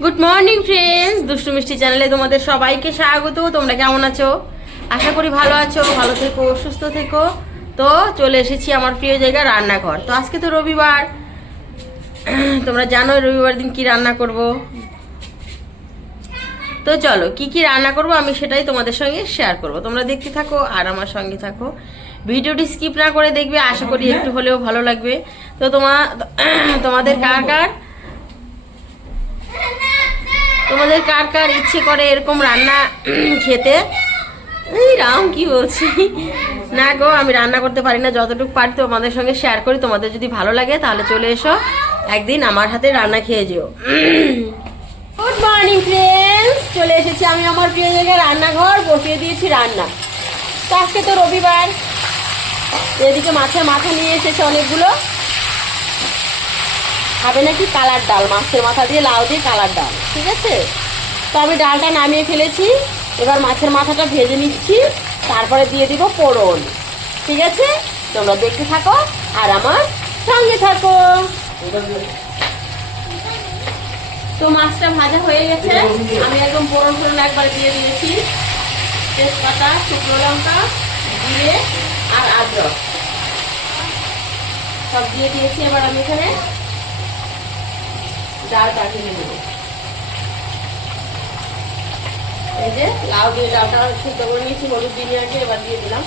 Good morning friends দুষ্টু মিষ্টি চ্যানেলে তোমাদের সবাইকে স্বাগত। তোমরা কেমন আছো? আশা করি ভালো আছো, ভালো থেকো, সুস্থ থেকো। তো চলে এসেছি আমার প্রিয় জায়গা রান্নাঘর। তো আজকে তো রবিবার। তোমরা জানো রবিবার দিন কি রান্না করব। তো চলো, কি কি রান্না করব আমি সেটাই তোমাদের সঙ্গে শেয়ার করব। তোমরা দেখতে থাকো আর আমার সঙ্গে থাকো। ভিডিওটি স্কিপ না করে দেখবে, আশা করি একটু হলেও ভালো লাগবে। তো তোমা তোমাদের কার কার? তোমাদের কার কার ইচ্ছে করে এরকম রান্না খেতে? এই রাম কি বলছি? না গো, আমি রান্না করতে পারি না, যতটুকু পারি তোমাদের সঙ্গে শেয়ার করি। তোমাদের যদি ভালো লাগে, তাহলে চলে এসো, একদিন আমার হাতে রান্না খেয়ে যেও। গুড মর্নিং ফ্রেন্ডস চলে এসেছি আমি আমার প্রিয় জায়গায় রান্নাঘর, বসিয়ে দিয়েছি রান্না। তো আজকে তো রবিবার, এদিকে মাছের মাথা নিয়ে এসেছে অনেকগুলো। খাবে নাকি কালার ডাল? মাছের মাথা দিয়ে লাউ দিয়ে কালার ডাল, ঠিক আছে? তো আমি ডালটা নামিয়ে ফেলেছি, এবার মাছের মাথাটা ভেজে নিচ্ছি, তারপরে দিয়ে দিব পোড়ন ঠিক আছে? তোমরা দেখতে থাকো আর আমার সঙ্গে থাকো। তো মাছটা ভাজা হয়ে গেছে। আমি একদম পোড়ন ফোড়ন একবার দিয়ে দিয়েছি। তেজপাতা, শুকনো লঙ্কা দিয়ে আর আদরক। সব দিয়ে দিয়েছি এবার আমি এখানে। ডাল কাটিয়ে নেব। এই যে লাউ দিয়ে ডালটা সিদ্ধ করে নিয়েছি হলুদ দিয়ে আগে এবার দিয়ে দিলাম।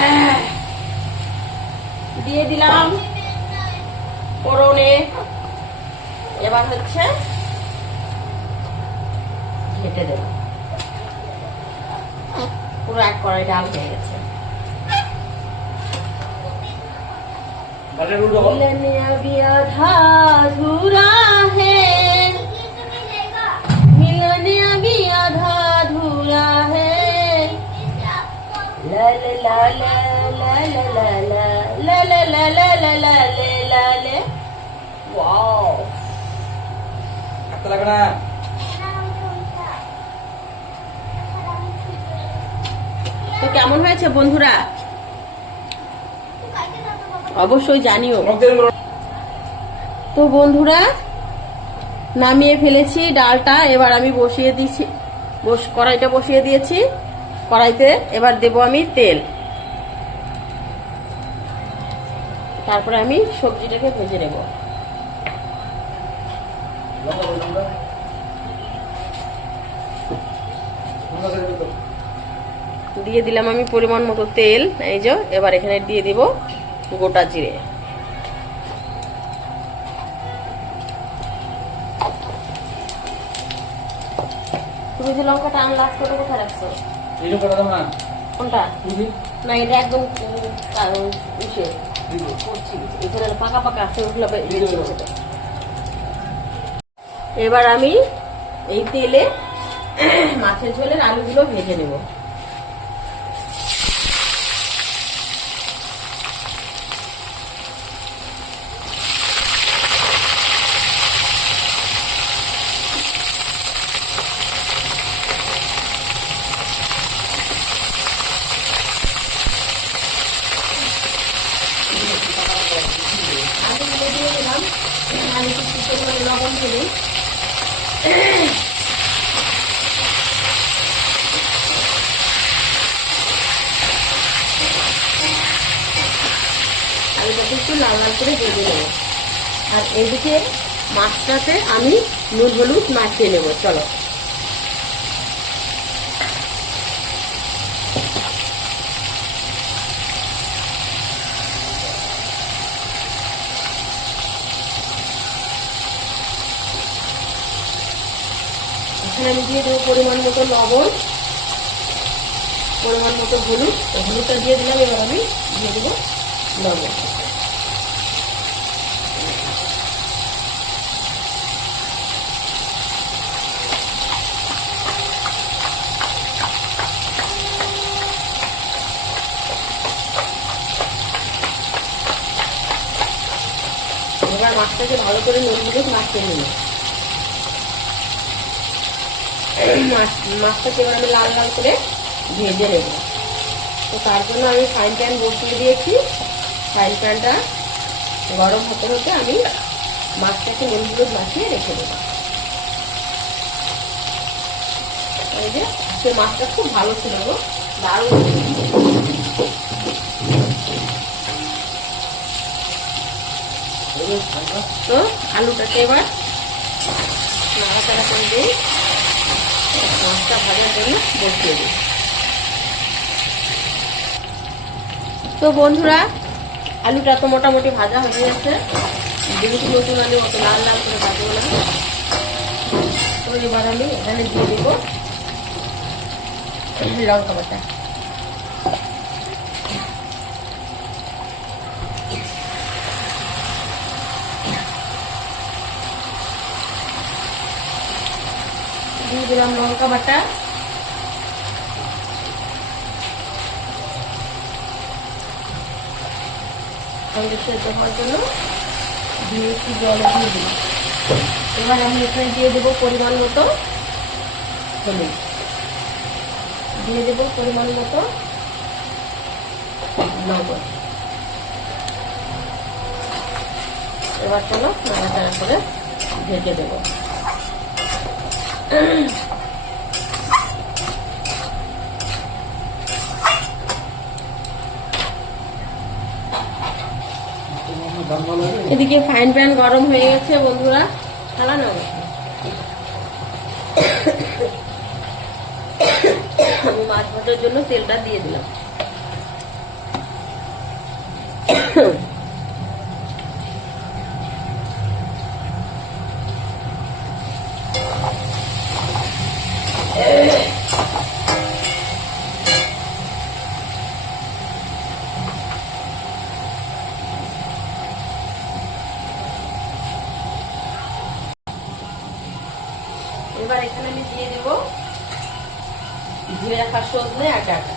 আহ, দিয়ে দিলাম করনে এবার হচ্ছে ঘেটে দেবো। পুরো এক কড়াই ডাল হয়ে গেছে मिलने अभी आधा अधूरा है मिलने अभी आधा अधूरा है ला ला ला ला ला ला ला ला ला ला ला ला ला ले ला ले वाओ তো কেমন হয়েছে বন্ধুরা? অবশ্যই জানিও। তো বন্ধুরা, নামিয়ে ফেলেছি ডালটা, এবার আমি বসিয়ে দিয়েছি বস, কড়াইটা বসিয়ে দিয়েছি। কড়াইতে এবার দেব আমি তেল। তারপরে আমি সবজিটাকে ভেজে নেব। দিয়ে দিলাম আমি পরিমাণ মতো তেল এই যে এবার এখানে দিয়ে দিব গোটা জিরে। তুমি যে লঙ্কাটা কোথায় রাখছো? কোনটা? না এটা একদম ইসে করছি। এখানে পাকা আছে ওগুলো এবার আমি এই তেলে মাছের ঝোলের আলুগুলো ভেজে নেব আলুগুলো দিয়ে দিলাম আলু কিছু করে লবণ দিয়ে দিই আলুটাকে একটু লাল লাল করে ভেজে নেব। আর এদিকে মাছটাতে আমি নুন হলুদ মাখিয়ে নেব, চলো। আমি দিয়ে দেবো পরিমাণ মতো লবণ, পরিমাণ মতো হলুদ। হলুদটা দিয়ে দিলাম, এবার আমি দিয়ে দেবো লবণ এবার মাছটাকে ভালো করে নুন হলুদ মাখিয়ে নিলাম। মাছ, মাছটাকে এবার আমি লাল লাল করে ভেজে নেব। তো তার জন্য আমি ফ্রাইং প্যান বসিয়ে দিয়েছি। ফ্রাইং প্যানটা গরম হতে হতে আমি মাছটাকে নুন হলুদ মাখিয়ে রেখে দেবো। এই যে সে মাছটা খুব ভালো ছিল গো, দারুণ ছিল। তো আলুটাকে এবার নাড়াচাড়া করে দিই মাছটা ভাজার জন্য বসিয়ে দিই। তো বন্ধুরা, আলুটা তো মোটামুটি ভাজা হয়ে গেছে। যেহেতু নতুন আলু, অত লাল লাল করে ভাজবো না। তো এবার আমি এখানে দিয়ে দেবো লঙ্কা বাটা দিয়ে দিলাম লঙ্কা বাটা। জন্য দিয়ে জল দিয়ে এবার আমি এখানে দিয়ে দেবো পরিমাণ মতো দিয়ে দেবো পরিমাণ মতো লবণ। এবার চলো করে ভেজে দেবো। এদিকে ফাইন প্যান গরম হয়ে গেছে, বন্ধুরা। খেলা আমি মাছ ভাজার জন্য তেলটা দিয়ে দিলাম। ধুয়ে রাখা সজনে আর ডাটা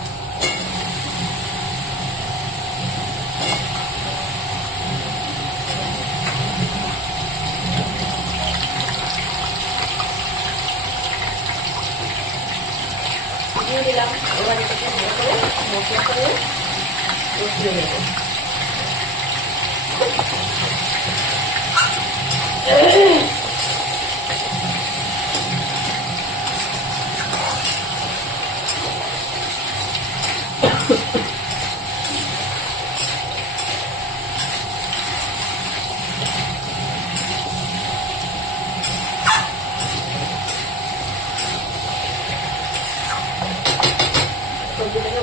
দিয়ে দিলাম এবার এটাকে ভালো করে করে কষিয়ে নেব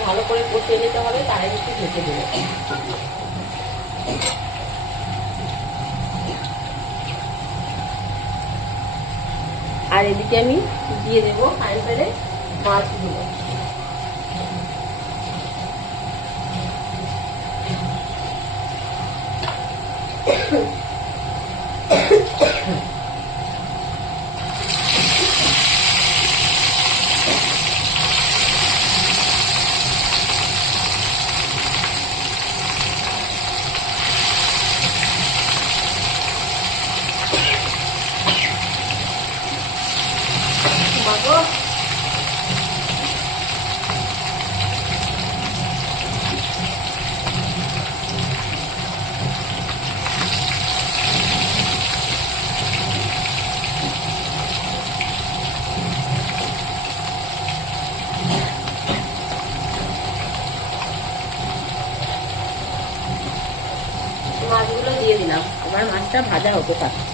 ভালো করে কষিয়ে নিতে হবে তার আর এদিকে আমি দিয়ে দেবো ফ্রাই প্যানে মাছগুলো। মাগো মাছগুলো দিয়ে দিলাম আমার মাছটা ভাজা হতে থাকে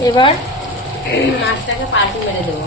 এবার মাছটাকে পাটি মেরে দেবো।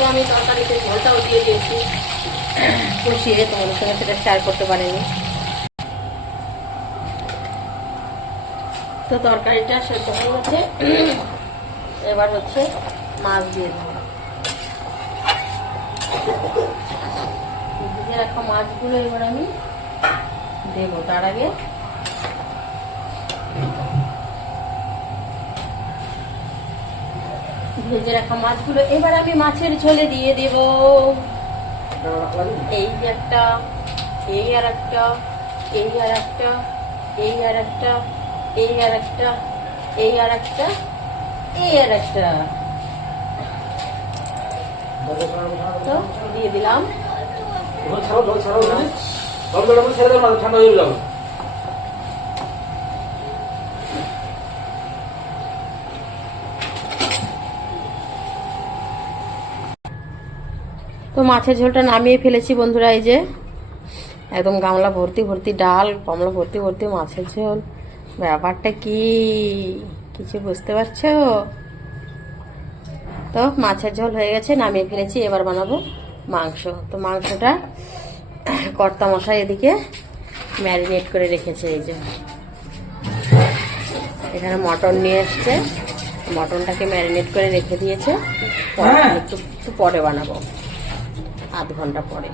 তো আমি তরকারিতে ঝোলটাও দিয়ে দিয়েছি। কষিয়ে তোমাদের সঙ্গে সেটা শেয়ার করতে পারিনি। তো তরকারিটা সেদ্ধ হয়ে গেছে। এবার হচ্ছে মাছ দিয়ে দেবো। ভিজে রাখা মাছগুলো এবার আমি দেবো। তার আগে ভেজে রাখা মাছগুলো, এবার আমি মাছের ঝোলে দিয়ে দেব। এই একটা, এই আর একটা, এই আর একটা, এই আর একটা, এই আর একটা, এই আর একটা, এই আর একটা। দিয়ে দিলাম। ঠান্ডা হয়ে যাবে। তো মাছের ঝোলটা নামিয়ে ফেলেছি বন্ধুরা এই যে। একদম গামলা ভর্তি ভর্তি ডাল গামলা ভর্তি ভর্তি মাছের ঝোল। ব্যাপারটা কি? কিছু বুঝতে পারছ? তো মাছের ঝোল হয়ে গেছে নামিয়ে ফেলেছি এবার বানাবো মাংস। তো মাংসটা কর্তা মশাই এদিকে ম্যারিনেট করে রেখেছে এই যে। এখানে মটন নিয়ে এসছে। মটনটাকে ম্যারিনেট করে রেখে দিয়েছে। হ্যাঁ। একটু একটু পরে বানাবো। আধ ঘণ্টা পরে।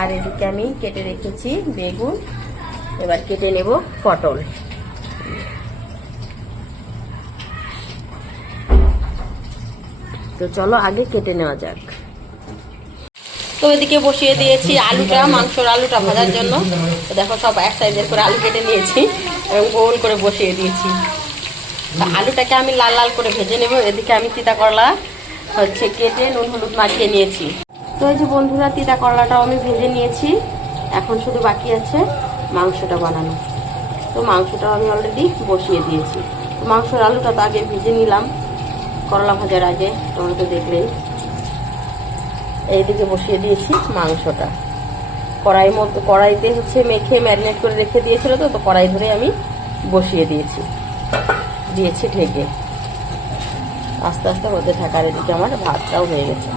আর এদিকে আমি কেটে রেখেছি বেগুন। এবার কেটে নেব পটল। তো চলো আগে কেটে নেওয়া যাক। তো এদিকে বসিয়ে দিয়েছি আলুটা, মাংসর আলুটা ভাজার জন্য। দেখো সব এক সাইজের করে আলু কেটে নিয়েছি এবং গোল করে বসিয়ে দিয়েছি। আলুটাকে আমি লাল লাল করে ভেজে নেব। এদিকে আমি তিতা করলা হচ্ছে কেটে নুন হলুদ মাখিয়ে নিয়েছি। তো এই যে বন্ধুরা, তিতা করলাটাও আমি ভেজে নিয়েছি। এখন শুধু বাকি আছে মাংসটা বানানো। তো মাংসটাও আমি অলরেডি বসিয়ে দিয়েছি। তো মাংসর আলুটা তো আগে ভেজে নিলাম। করলা ভাজার আগে, তোমরা তো দেখলেই। এইদিকে বসিয়ে দিয়েছি মাংসটা। কড়াই মতো, কড়াইতে হচ্ছে মেখে ম্যারিনেট করে রেখে দিয়েছিল তো তো কড়াই ধরে আমি বসিয়ে দিয়েছি। দিয়েছি ঢেকে। আস্তে আস্তে হতে থাকার এদিকে আমার ভাতটাও হয়ে গেছে।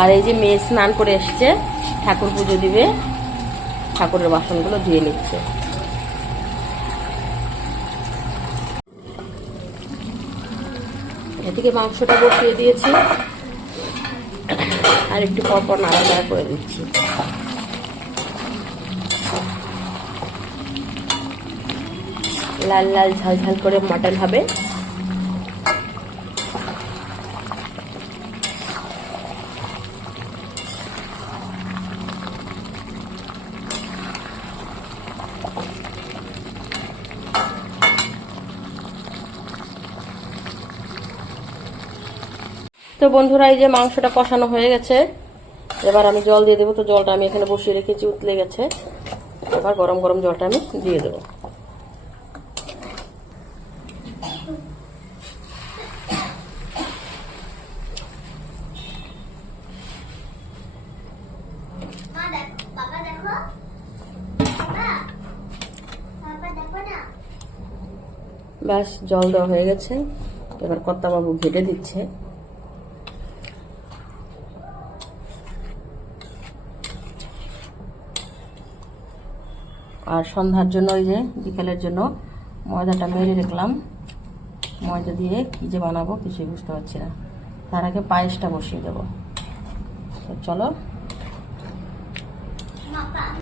আর এই যে মেয়ে স্নান করে এসছে, ঠাকুর পুজো দিবে, ঠাকুরের বাসনগুলো ধুয়ে নিচ্ছে। এদিকে মাংসটা বসিয়ে দিয়েছি। আর একটু পরপর নাড়াচাড়া করে দিচ্ছি। লাল লাল, ঝাল ঝাল করে মটন হবে। তো বন্ধুরা, এই যে মাংসটা কষানো হয়ে গেছে, এবার আমি জল দিয়ে দেবো। তো জলটা আমি এখানে বসিয়ে রেখেছি, উতলে গেছে। এবার গরম গরম জলটা আমি দিয়ে দেবো মা দেখো বাবা দেখো বাবা বাবা দেখো না ব্যাস, জল দেওয়া হয়ে গেছে। এবার কর্তাবাবু ঘেটে দিচ্ছে। আর সন্ধ্যার জন্য ওই যে বিকেলের জন্য ময়দাটা মেরে রাখলাম। ময়দা দিয়ে কী যে বানাবো কিছুই বুঝতে পারছি না। তার আগে পায়েসটা বসিয়ে দেবো। চলো